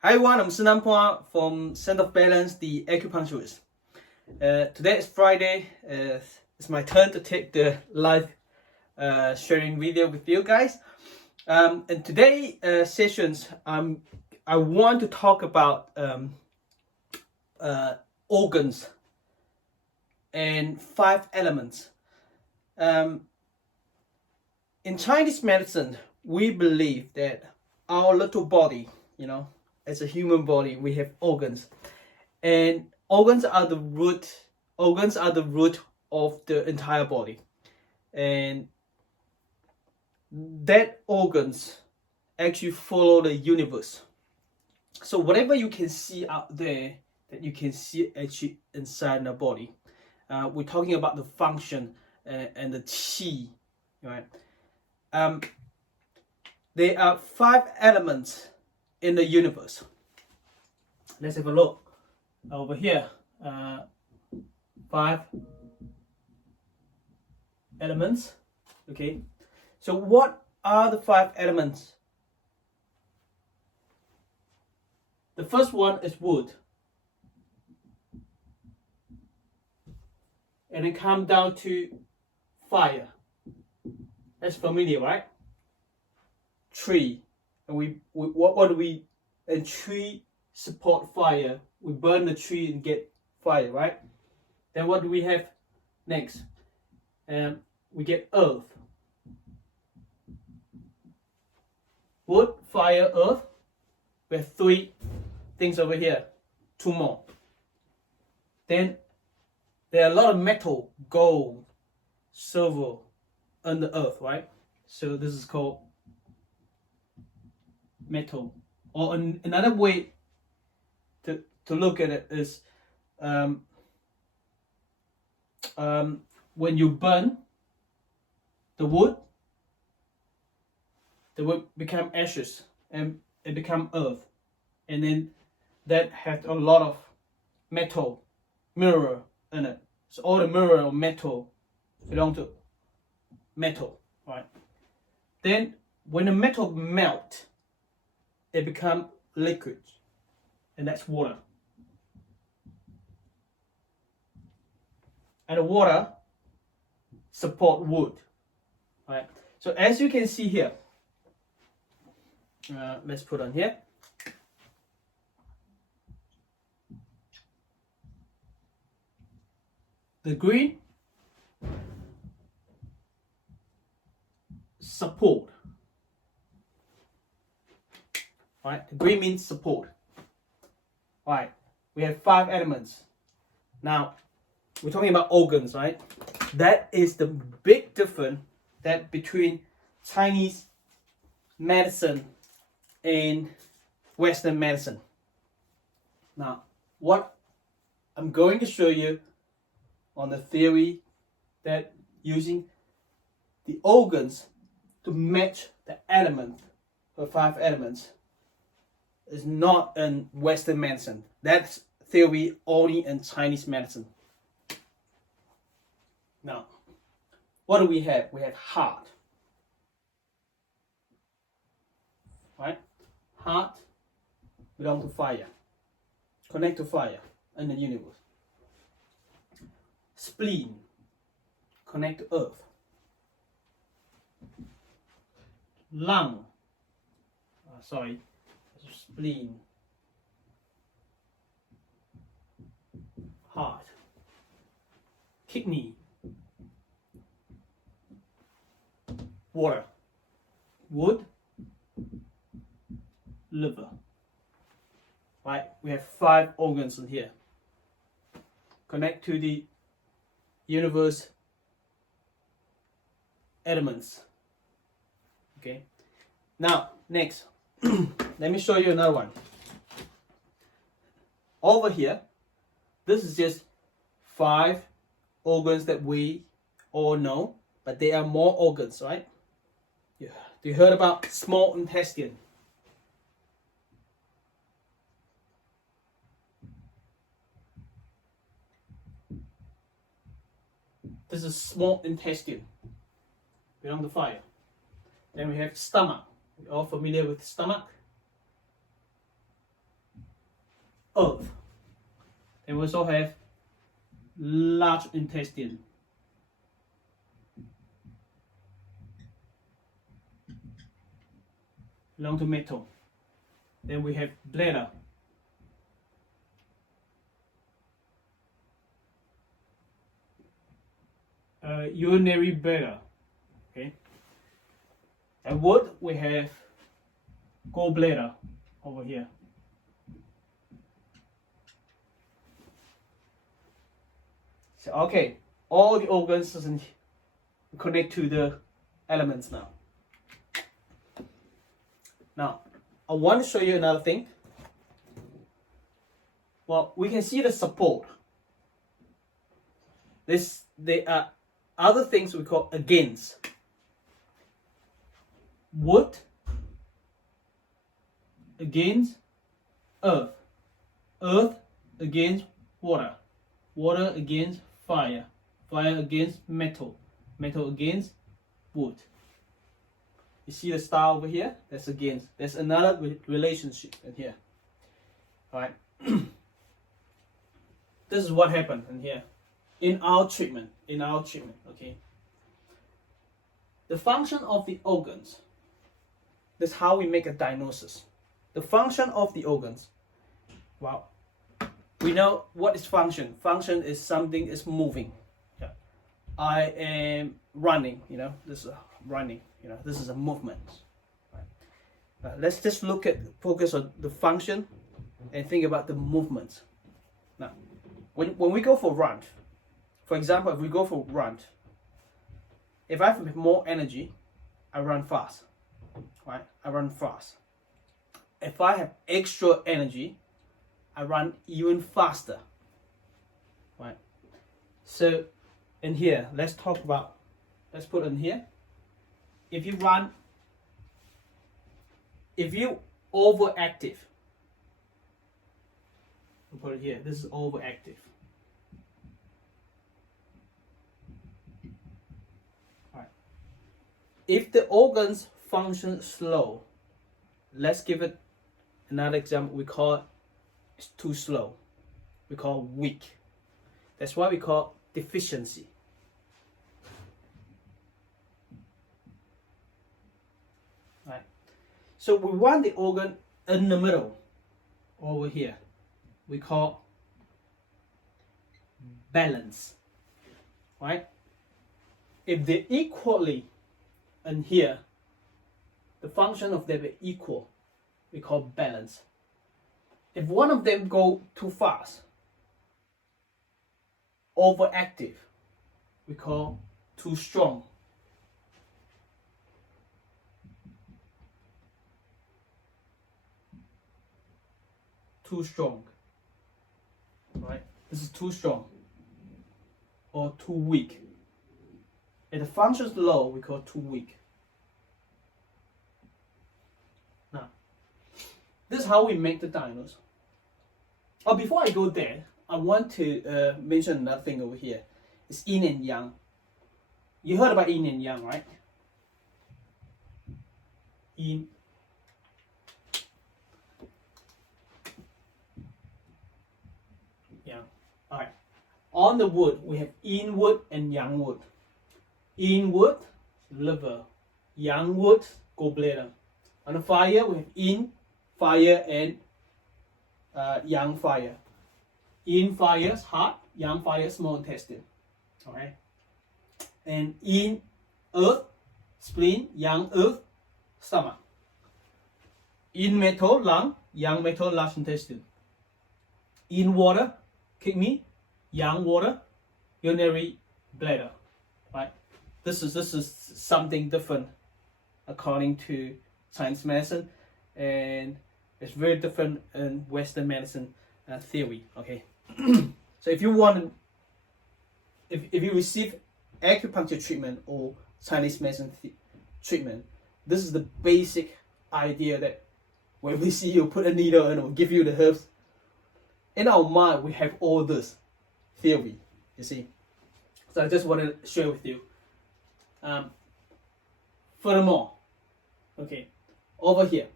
Hi everyone, I'm Szenan-Balance from Szenan-Balance, the acupuncturist. Today is Friday. It's my turn to take the live sharing video with you guys. In today's sessions, I want to talk about organs and 5 elements. In Chinese medicine, we believe that our little body, as a human body, we have organs, and organs are the root of the entire body, and that organs actually follow the universe. So whatever you can see out there, that you can see actually inside the body. We're talking about the function and the qi, right? There are 5 elements in the universe. Let's have a look over here. 5 elements. Okay, so what are the 5 elements? The first one is wood, and then come down to fire. That's familiar, right? Tree, and what do we? And tree support fire. We burn the tree and get fire, right? Then what do we have next? We get earth. Wood, fire, earth. We have 3 things over here. 2 more. Then there are a lot of metal, gold, silver, under earth, right? So this is called metal. Or another way to look at it is when you burn the wood become ashes and it become earth, and then that has a lot of metal, mineral in it. So all the mineral metal belong to metal, right? Then when the metal melt, it become liquid, and that's water. And the water support wood, right? So as you can see here, let's put on here. The green support, right? The green means support, right? We have 5 elements. Now we're talking about organs, right? That is the big difference that between Chinese medicine and Western medicine. Now, what I'm going to show you on the theory that using the organs to match the element, the 5 elements, is not in Western medicine. That's theory only in Chinese medicine. Now, what do we have? We have heart, right? Heart belong to fire, connect to fire in the universe. Spleen, connect to earth. Lung, spleen, heart. Kidney, water. Wood, liver. Right, we have 5 organs in here. Connect to the universe elements. Okay, now next, let me show you another one. Over here, this is just 5 organs that we all know, but there are more organs, right? Yeah. You heard about small intestine. This is small intestine, belong to fire. Then we have stomach. We're all familiar with stomach. earth. Then we also have large intestine. Belong to metal. Then we have bladder. Urinary bladder. Okay. And wood we have gallbladder over here. So okay, all the organs doesn't connect to the elements now. Now, I want to show you another thing. Well, we can see the support. There are other things we call against. Wood against earth. Earth against water. Water against fire. Fire against metal. Metal against wood. You see the star over here? That's against. There's another relationship in here. Alright. This is what happened in here. In our treatment. Okay. The function of the organs. That's how we make a diagnosis. The function of the organs. Wow. We know what is function. Function is something is moving. Yeah. I am running. This is running. This is a movement. Right. Let's just focus on the function and think about the movement. Now, when we go for run, for example, if we go for run, if I have more energy, I run fast. Right? I run fast. If I have extra energy, I run even faster. Right? So in here, let's put in here. If you overactive, we'll put it here. This is overactive. Right. If the organs function slow, let's give it another example. We call it it's too slow. We call weak. That's why we call deficiency. Right. So we want the organ in the middle, over here. We call balance. Right? If they're equally in here, the function of them is equal, we call balance. If one of them go too fast, overactive, we call too strong. Too strong. Right? This is too strong. Or too weak. If the function is low, we call too weak. Now, this is how we make the diagnosis. Oh, before I go there, I want to mention another thing over here. It's yin and yang. You heard about yin and yang, right? Yin. Yang. Alright. On the wood, we have yin wood and yang wood. Yin wood, liver. Yang wood, gallbladder. On the fire, we have yin fire and yang fire. Yin fire is heart, yang fire small intestine. Alright. And yin earth, spleen, yang earth, stomach. Yin metal, lung, yang metal, large intestine. Yin water, kidney, yang water, urinary bladder. Right? This is something different according to Chinese medicine, and it's very different in Western medicine theory. Okay. So if you receive acupuncture treatment or Chinese medicine treatment, this is the basic idea that when we see you put a needle and we'll give you the herbs, in our mind we have all this theory, you see. So I just want to share with you. Furthermore, okay, over here,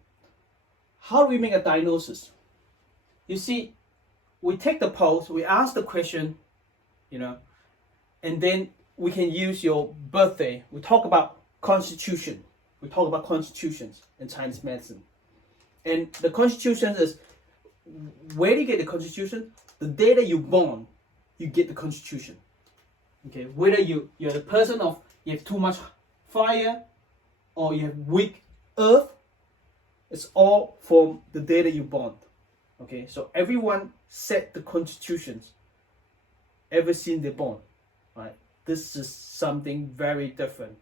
how do we make a diagnosis? You see, we take the pulse, we ask the question, you know, and then we can use your birthday. We talk about constitution. We talk about constitutions in Chinese medicine. And the constitution is, where do you get the constitution? The day that you're born, you get the constitution. Okay, whether you're the person of, you have too much fire or you have weak earth, it's all from the day that you're born. Okay, so everyone set the constitutions ever since they're born, right? This is something very different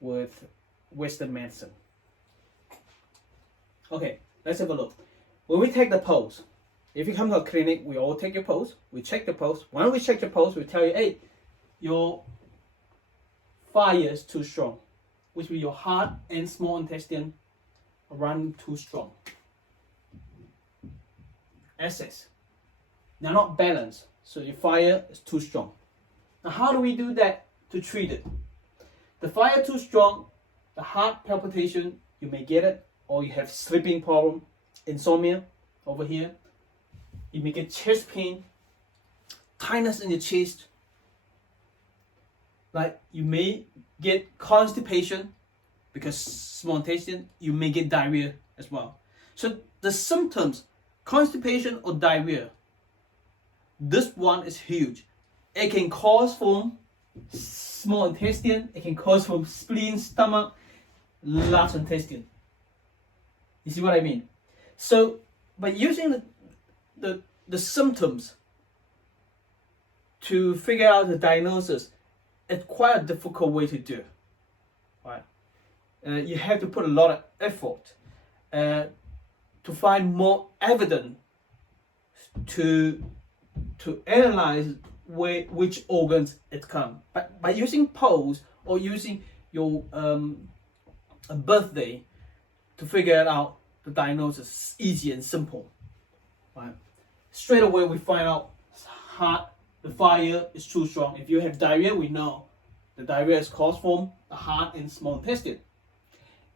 with Western medicine. Okay, let's have a look. When we take the pulse, if you come to a clinic, we all take your pulse, we check the pulse. When we check the pulse, we tell you, hey, your fire is too strong, which means your heart and small intestine are running too strong. Excess. They're not balanced, so your fire is too strong. Now, how do we do that to treat it? The fire too strong, the heart palpitation, you may get it, or you have sleeping problem, insomnia over here. You may get chest pain, tightness in your chest. Like you may get constipation because small intestine. You may get diarrhea as well. So the symptoms, constipation or diarrhea, this one is huge. It can cause from small intestine. It can cause from spleen, stomach, large intestine. You see what I mean? So by using the symptoms to figure out the diagnosis, it's quite a difficult way to do. Right? You have to put a lot of effort to find more evidence to analyze which organs it comes. But by using pulse or using your birthday to figure it out, the diagnosis is easy and simple. Right? Straight away we find out heart, the fire is too strong. If you have diarrhea, we know the diarrhea is caused from the heart and small intestine.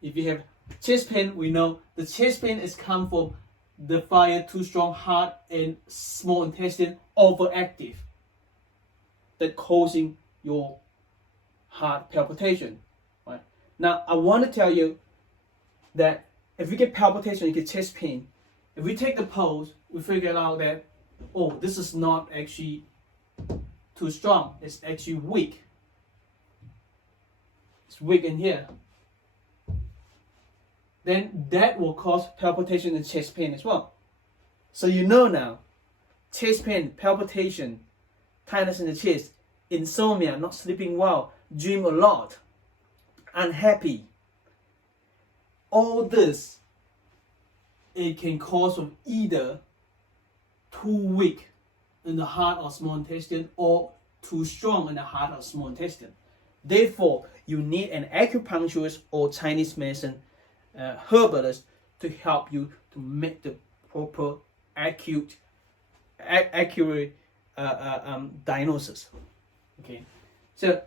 If you have chest pain, we know the chest pain is come from the fire too strong, heart and small intestine overactive, that causing your heart palpitation. Right? Now I want to tell you that if you get palpitation, you get chest pain, if we take the pulse, we figure out that, oh, this is not actually too strong, it's actually weak. It's weak in here. Then that will cause palpitation and chest pain as well. So you know now, chest pain, palpitation, tightness in the chest, insomnia, not sleeping well, dream a lot, unhappy. All this, it can cause from either too weak in the heart or small intestine or too strong in the heart or small intestine. Therefore, you need an acupuncturist or Chinese medicine herbalist to help you to make the proper, accurate diagnosis. Okay, so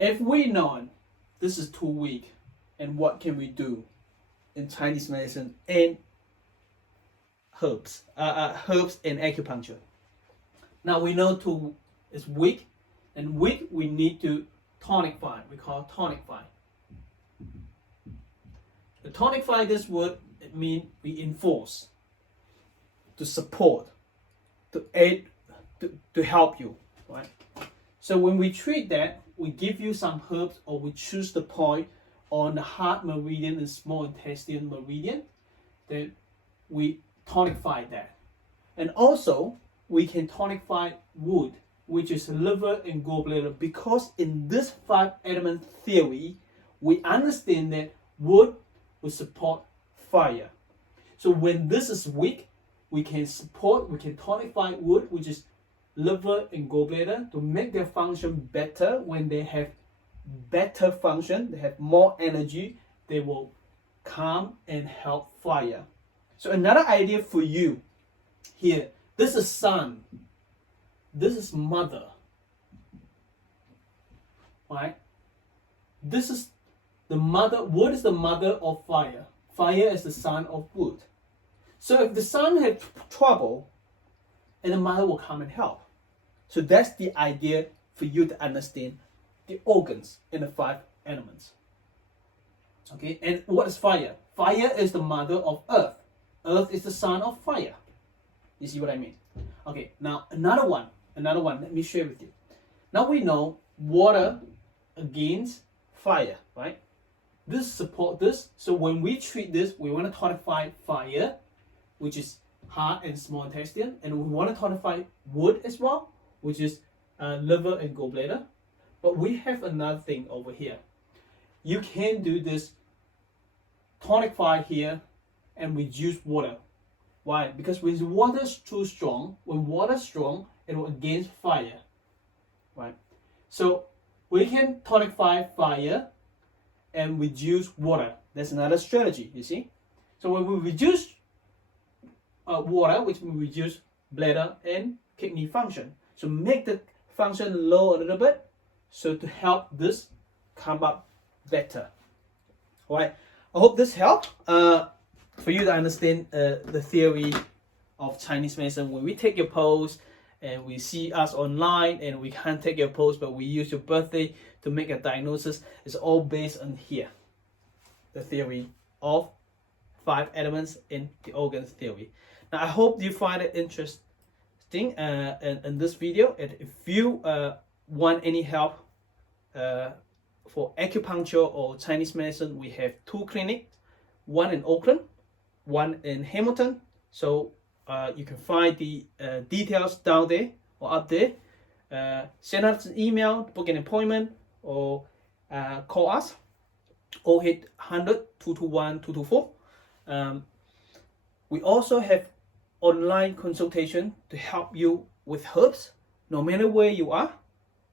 if we know this is too weak, and what can we do in Chinese medicine and herbs and acupuncture? Now we know too is weak, and weak we need to tonicify. We call tonicify. To tonicify, this word, it means we enforce, to support, to aid, to help you, right? So when we treat that, we give you some herbs, or we choose the point on the heart meridian and small intestine meridian, then we tonicify that. And also, we can tonicify wood, which is liver and gallbladder, because in this 5-element theory, we understand that wood will support fire. So when this is weak, we can tonify wood, which is liver and gallbladder, to make their function better. When they have better function, they have more energy, they will calm and help fire. So another idea for you here, this is sun, this is mother, right? This is the mother. Wood is the mother of fire. Fire is the son of wood. So if the son has trouble, and the mother will come and help. So that's the idea for you to understand the organs in the 5 elements. Okay, and what is fire? Fire is the mother of earth. Earth is the son of fire. You see what I mean? Okay, now another one, let me share with you. Now we know water against fire, right? This support this. So when we treat this, we want to tonify fire, which is heart and small intestine, and we want to tonify wood as well, which is liver and gallbladder. But we have another thing over here. You can do this tonify here and reduce water. Why? Because when water is too strong, it will against fire, right? So we can tonify fire and reduce water. That's another strategy, you see. So when we reduce water, which will reduce bladder and kidney function. So make the function low a little bit, so to help this come up better. All right. I hope this helped for you to understand the theory of Chinese medicine. When we take your pulse and we see us online and we can't take your pulse, but we use your birthday to make a diagnosis, it's all based on here. The theory of 5 elements in the organs theory. Now I hope you find it interesting in this video. And if you want any help for acupuncture or Chinese medicine, we have 2 clinics, one in Auckland, one in Hamilton. So you can find the details down there or up there. Send us an email, book an appointment, or call us 0800 221 224. We also have online consultation to help you with herbs. No matter where you are,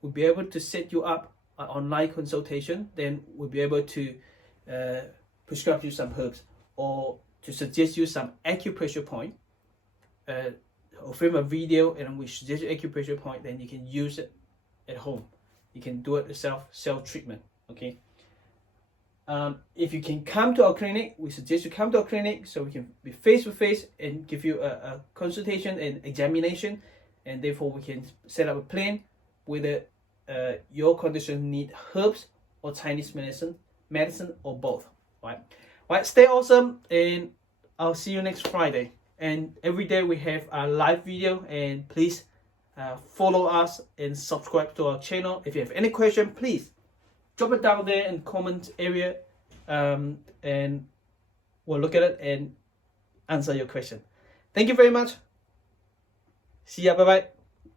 we'll be able to set you up an online consultation. Then we'll be able to prescribe you some herbs or to suggest you some acupressure point. Or film a video and we suggest you acupressure point, then you can use it at home. You can do it yourself, self-treatment, okay? If you can come to our clinic, we suggest you come to our clinic so we can be face-to-face and give you a consultation and examination, and therefore we can set up a plan whether your condition need herbs or Chinese medicine or both, right? Right, stay awesome, and I'll see you next Friday. And every day we have a live video, and please follow us and subscribe to our channel. If you have any question, please drop it down there in the comment area, and we'll look at it and answer your question. Thank you very much. See ya. Bye bye.